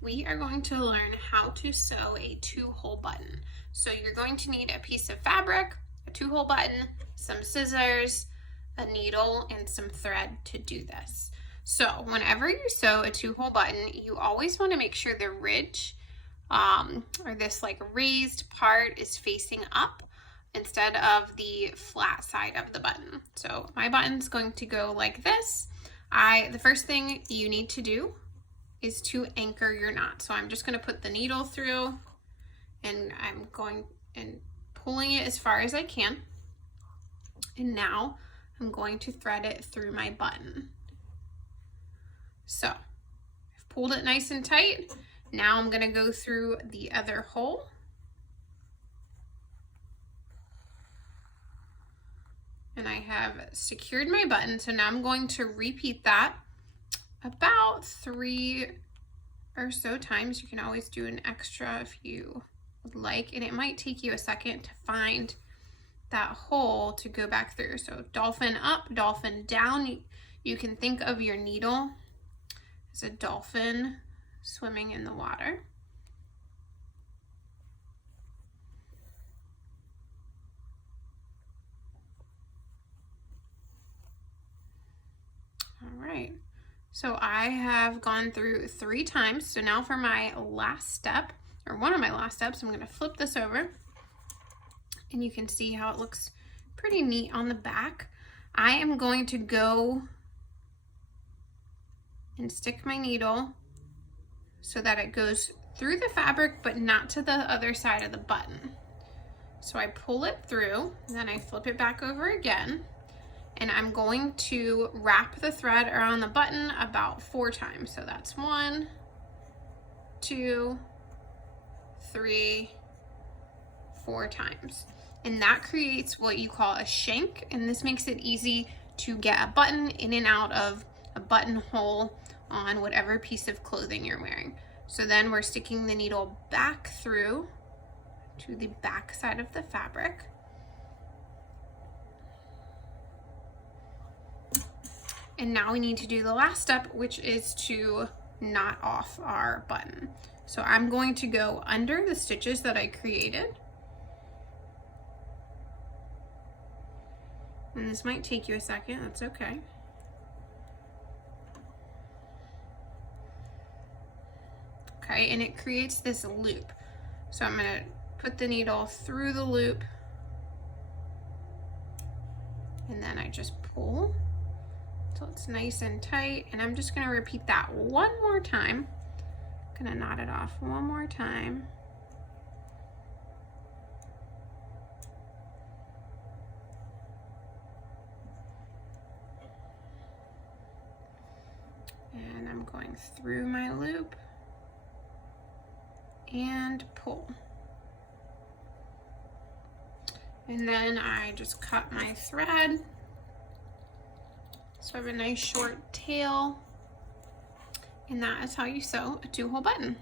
we are going to learn how to sew a two-hole button. So you're going to need a piece of fabric, a two-hole button, some scissors, a needle, and some thread to do this. So whenever you sew a two-hole button, you always want to make sure the ridge or this like raised part is facing up instead of the flat side of the button. So my button's going to go like this. The first thing you need to do is to anchor your knot. So I'm just going to put the needle through and I'm going and pulling it as far as I can. And now I'm going to thread it through my button. So I've pulled it nice and tight. Now I'm going to go through the other hole. And I have secured my button. So now I'm going to repeat that about 3 or so times. You can always do an extra if you would like, and it might take you a second to find that hole to go back through. So dolphin up, dolphin down. You can think of your needle as a dolphin swimming in the water. All right. So I have gone through 3 times. So now for my last step, or one of my last steps, I'm going to flip this over and you can see how it looks pretty neat on the back. I am going to go and stick my needle so that it goes through the fabric but not to the other side of the button. So I pull it through, then I flip it back over again. And I'm going to wrap the thread around the button about 4 times. So that's 1, 2, 3, 4 times. And that creates what you call a shank. And this makes it easy to get a button in and out of a buttonhole on whatever piece of clothing you're wearing. So then we're sticking the needle back through to the back side of the fabric. And now we need to do the last step, which is to knot off our button. So I'm going to go under the stitches that I created. And this might take you a second, that's okay. Okay, and it creates this loop. So I'm gonna put the needle through the loop and then I just pull. So it's nice and tight, and I'm just going to repeat that one more time. I'm going to knot it off one more time. And I'm going through my loop and pull. And then I just cut my thread. So I have a nice short tail, and that is how you sew a two-hole button.